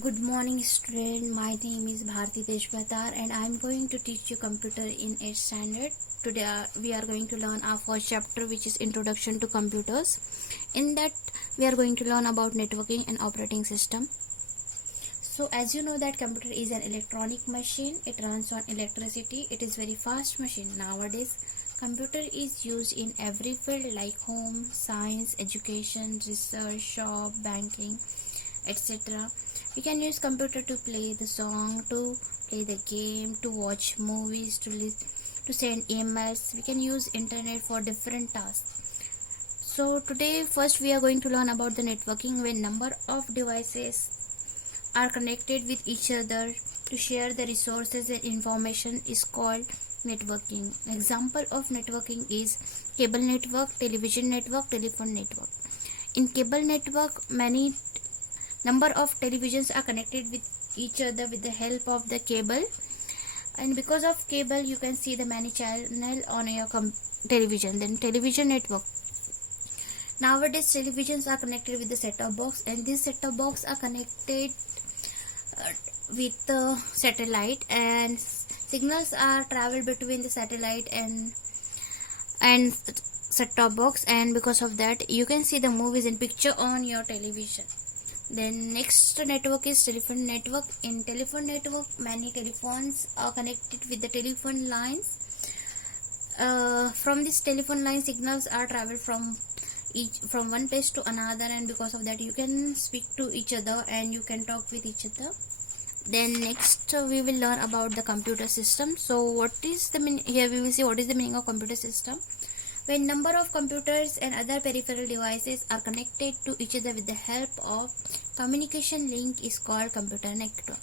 Good morning student, my name is Bharti Deshbatar and I am going to teach you computer in 8th standard. Today we are going to learn our first chapter, which is Introduction to Computers. In that we are going to learn about networking and operating system. So as you know that computer is an electronic machine, it runs on electricity, it is very fast machine. Nowadays computer is used in every field like home, science, education, research, shop, banking, etc. We can use computer to play the song, to play the game, to watch movies, to send emails. We can use internet for different tasks. So today first we are going to learn about the networking, when number of devices are connected with each other to share the resources and information is called networking. Example of networking is cable network, television network, telephone network. In cable network, many number of televisions are connected with each other with the help of the cable, and because of cable you can see the many channel on your television. Then television network, nowadays televisions are connected with the set-top box, and these set-top box are connected with the satellite, and signals are travel between the satellite and set-top box, and because of that you can see the movies and picture on your television. Then next network is telephone network. In telephone network, many telephones are connected with the telephone lines. From this telephone line, signals are traveled from one place to another, and because of that you can speak to each other and you can talk with each other. Then next we will learn about the computer system. So what is the here we will see what is the meaning of computer system. When number of computers and other peripheral devices are connected to each other with the help of communication link is called computer network.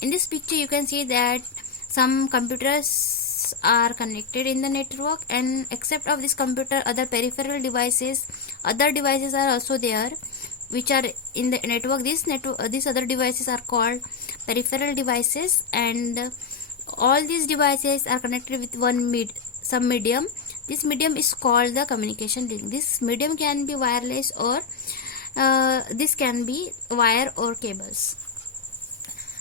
In this picture you can see that some computers are connected in the network, and except of this computer, other peripheral devices, other devices are also there which are in the network. These other devices are called peripheral devices, and all these devices are connected with some medium. This medium is called the communication link. This medium can be wireless, or this can be wire or cables.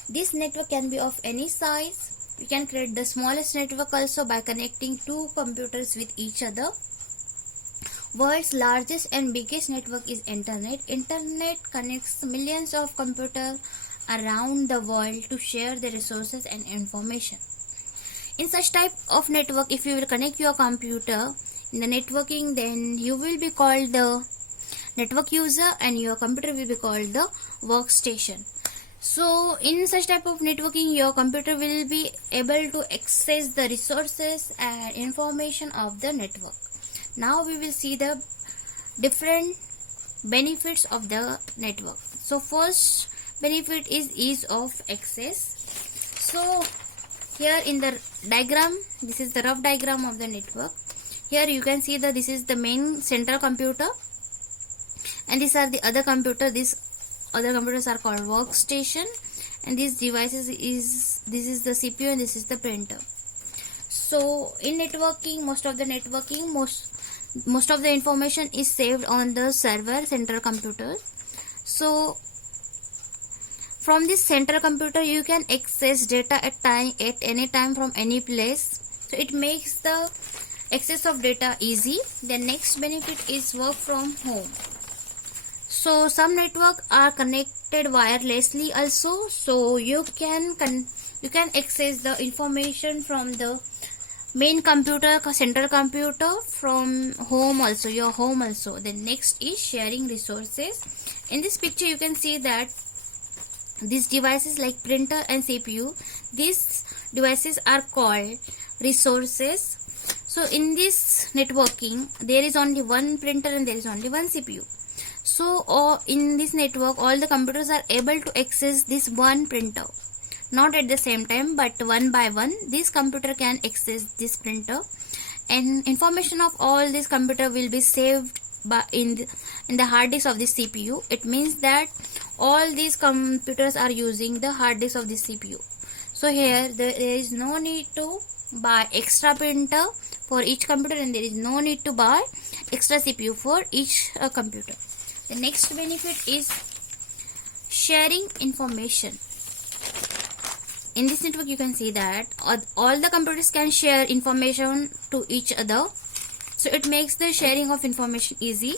This network can be of any size. We can create the smallest network also by connecting two computers with each other. World's largest and biggest network is internet. Internet connects millions of computers around the world to share the resources and information. In such type of network, if you will connect your computer in the networking, then you will be called the network user and your computer will be called the workstation. So in such type of networking, your computer will be able to access the resources and information of the network. Now we will see the different benefits of the network. So first benefit is ease of access. So here in the diagram, this is the rough diagram of the network. Here you can see that this is the main central computer, and these are the other computer. These other computers are called workstation, and these devices this is the CPU and this is the printer. So in networking, most of the information is saved on the server, central computer. So from this central computer you can access data at any time from any place. So it makes the access of data easy. The next benefit is work from home. So some network are connected wirelessly also, so you can access the information from the main computer, central computer, from home also, your home also. The next is sharing resources. In this picture you can see that these devices like printer and CPU, these devices are called resources. So in this networking there is only one printer and there is only one CPU. So in this network all the computers are able to access this one printer, not at the same time but one by one. This computer can access this printer, and information of all this computer will be saved in the hard disk of this CPU. It means that all these computers are using the hard disk of this CPU. So here there is no need to buy extra printer for each computer, and there is no need to buy extra CPU for each computer. The next benefit is sharing information. In this network you can see that all the computers can share information to each other, so it makes the sharing of information easy.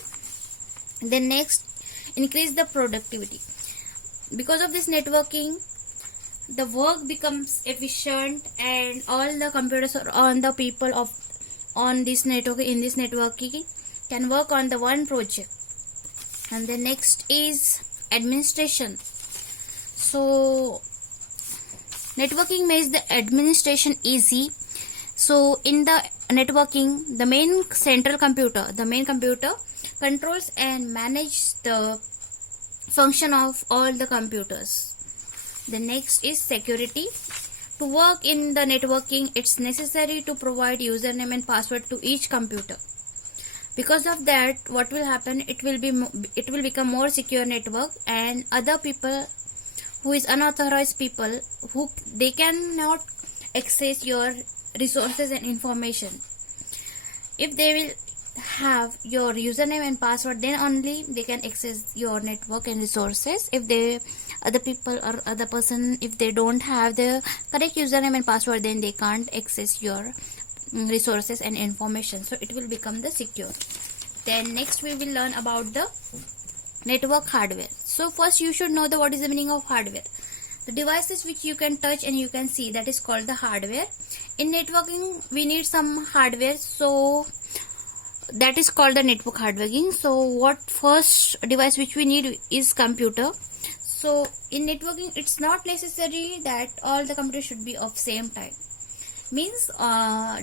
Then next, increase the productivity. Because of this networking, the work becomes efficient, and all the computers or on the people of on this network in this networking can work on the one project. And the next is administration. So networking makes the administration easy. So in the networking, the main computer controls and manages the function of all the computers. The next is security. To work in the networking, it's necessary to provide username and password to each computer. Because of that, what will happen, it will become more secure network, and other people who is unauthorized people, who they cannot access your resources and information. If they will have your username and password, then only they can access your network and resources. If they other people or other person, if they don't have the correct username and password, then they can't access your resources and information. So it will become the secure. Then next we will learn about the network hardware. So first you should know what is the meaning of hardware. The devices which you can touch and you can see, that is called the hardware. In networking we need some hardware, so that is called the network hardwaring. So what first device which we need is computer. So in networking, it's not necessary that all the computers should be of same type. Means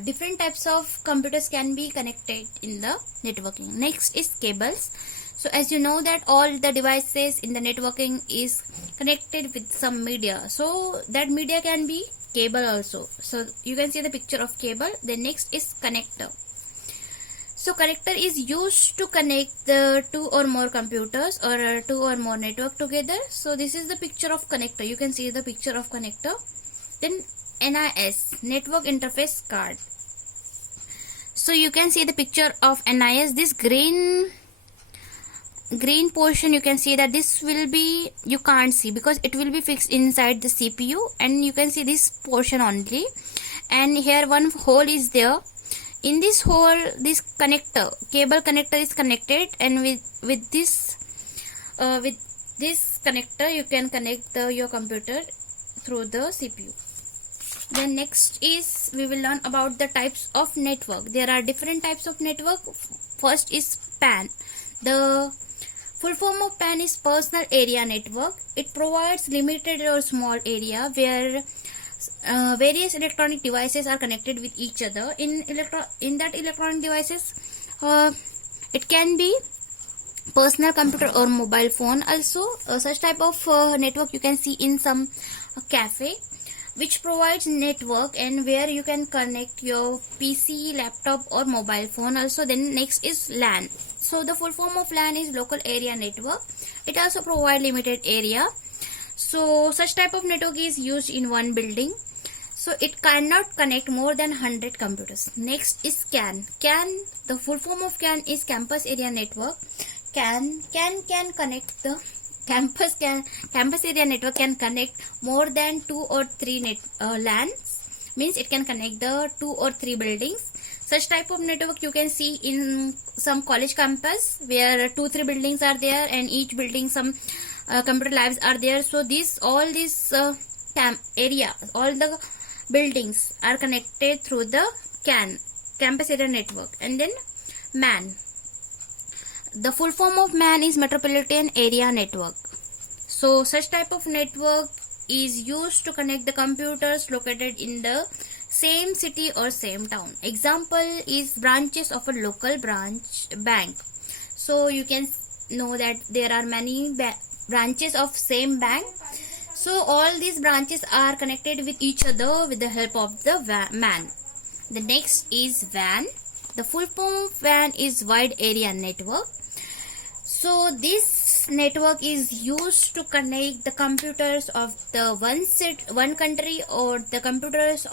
different types of computers can be connected in the networking. Next is cables. So as you know that all the devices in the networking is connected with some media. So that media can be cable also. So you can see the picture of cable. The next is connector. So connector is used to connect the two or more computers or two or more network together. So this is the picture of connector. You can see the picture of connector. Then NIS, network interface card. So you can see the picture of NIS. This green portion, you can see that this will be, you can't see because it will be fixed inside the CPU, and you can see this portion only. And here one hole is there. In this hole, this connector, cable connector is connected, and with this connector you can connect your computer through the CPU. Then next is we will learn about the types of network. There are different types of network. First is PAN. The full form of PAN is personal area network. It provides limited or small area where various electronic devices are connected with each other. In that electronic devices, it can be personal computer or mobile phone also. Such type of network you can see in some cafe, which provides network and where you can connect your PC, laptop or mobile phone also. Then next is LAN. So the full form of LAN is local area network. It also provides limited area. So such type of network is used in one building. So it cannot connect more than 100 computers. Next is CAN. CAN, the full form of CAN is campus area network. CAN can connect the campus area network can connect more than 2 or 3 LANs. Means it can connect the 2 or 3 buildings. Such type of network you can see in some college campus where 2-3 buildings are there, and each building some computer labs are there. So all this area, all the buildings are connected through the CAN, campus area network. And then MAN. The full form of MAN is metropolitan area network. So such type of network is used to connect the computers located in the same city or same town. Example is branches of a local bank. So you can know that there are many branches of same bank. So all these branches are connected with each other with the help of the MAN. The next is WAN. The full form of WAN is wide area network. So this network is used to connect the computers of the one country or the computers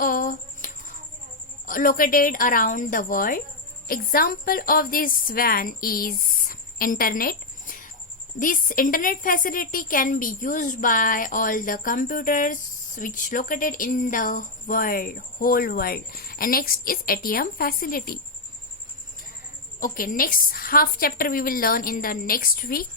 located around the world. Example of this WAN is internet. This internet facility can be used by all the computers which located in the whole world. And next is ATM facility. Okay, next half chapter we will learn in the next week.